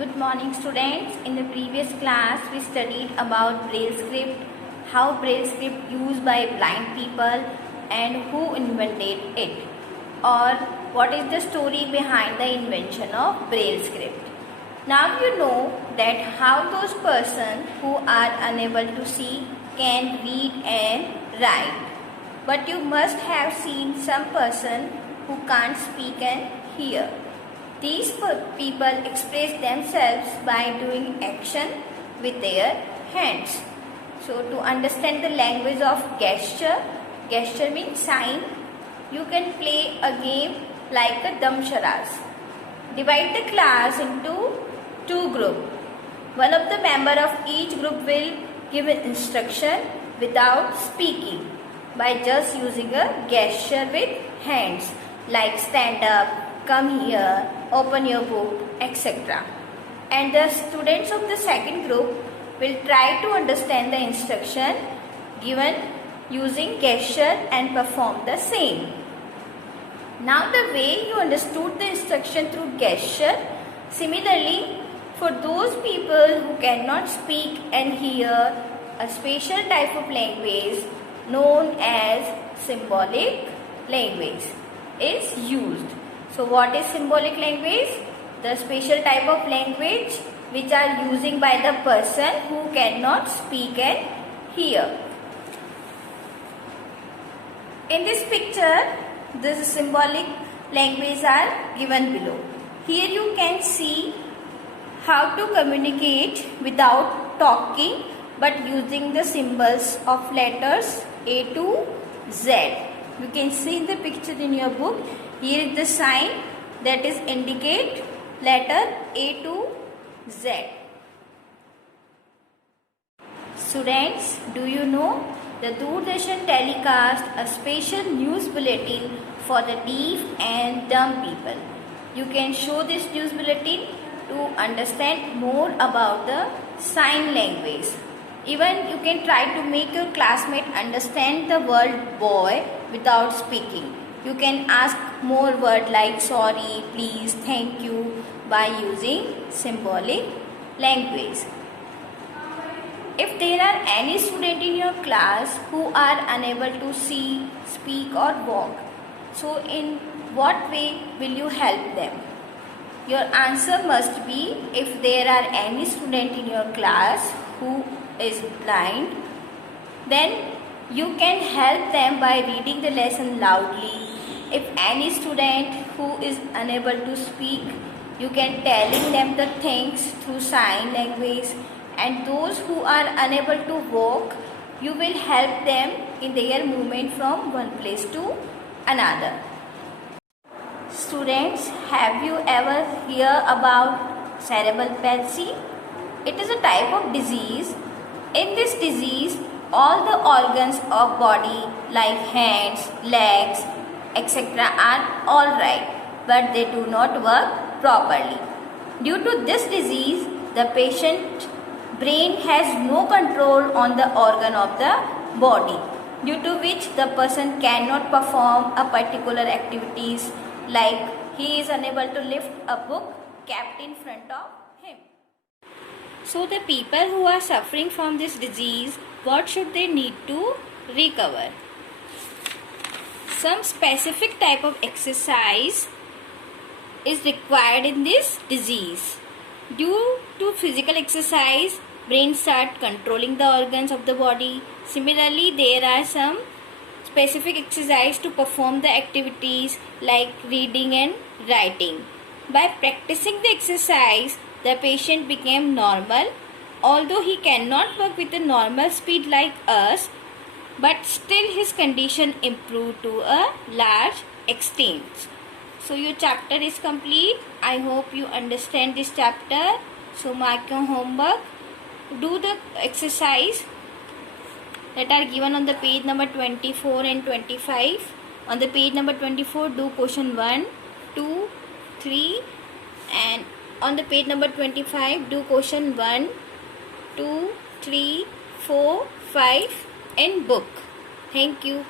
Good morning students. In the previous class we studied about Braille script, how Braille script used by blind people and who invented it, or what is the story behind the invention of Braille script. Now you know that how those persons who are unable to see can read and write. But you must have seen some person who can't speak and hear. These people express themselves by doing action with their hands. So to understand the language of gesture means sign, you can play a game like a damsharas. Divide the class into two groups. One of the member of each group will give an instruction without speaking by just using a gesture with hands like stand up, come here, open your book, etc. And the students of the second group will try to understand the instruction given using gesture and perform the same. Now the way you understood the instruction through gesture, similarly for those people who cannot speak and hear, a special type of language known as symbolic language is used. So what is symbolic language? The special type of language which are using by the person who cannot speak and hear. In this picture, the symbolic language are given below. Here you can see how to communicate without talking but using the symbols of letters A to Z. You can see in the picture in your book. Here is the sign that is indicate letter A to Z. Students, do you know the Doordarshan telecast a special news bulletin for the deaf and dumb people? You can show this news bulletin to understand more about the sign language. Even you can try to make your classmate understand the word boy without speaking. You can ask more words like sorry, please, thank you by using symbolic language. If there are any student in your class who are unable to see, speak or walk, so in what way will you help them? Your answer must be, if there are any student in your class who is blind, then you can help them by reading the lesson loudly. If any student who is unable to speak, you can telling them the things through sign language, and those who are unable to walk, you will help them in their movement from one place to another. Students, have you ever heard about cerebral palsy? It is a type of disease. In this disease, all the organs of body like hands, legs, etc. are alright, but they do not work properly. Due to this disease, the patient brain has no control on the organ of the body, due to which the person cannot perform a particular activities, like he is unable to lift a book kept in front of him. So the people who are suffering from this disease, what should they need to recover? Some specific type of exercise is required in this disease. Due to physical exercise, brain start controlling the organs of the body. Similarly, there are some specific exercise to perform the activities like reading and writing. By practicing the exercise, the patient became normal, although he cannot work with a normal speed like us, but still his condition improved to a large extent. So your chapter is complete. I hope you understand this chapter. So mark your homework. Do the exercise that are given on the page number 24 and 25. On the page number 24, do question 1, 2, 3, and on the page number 25, do question 1, 2, 3, 4, 5 in book. Thank you.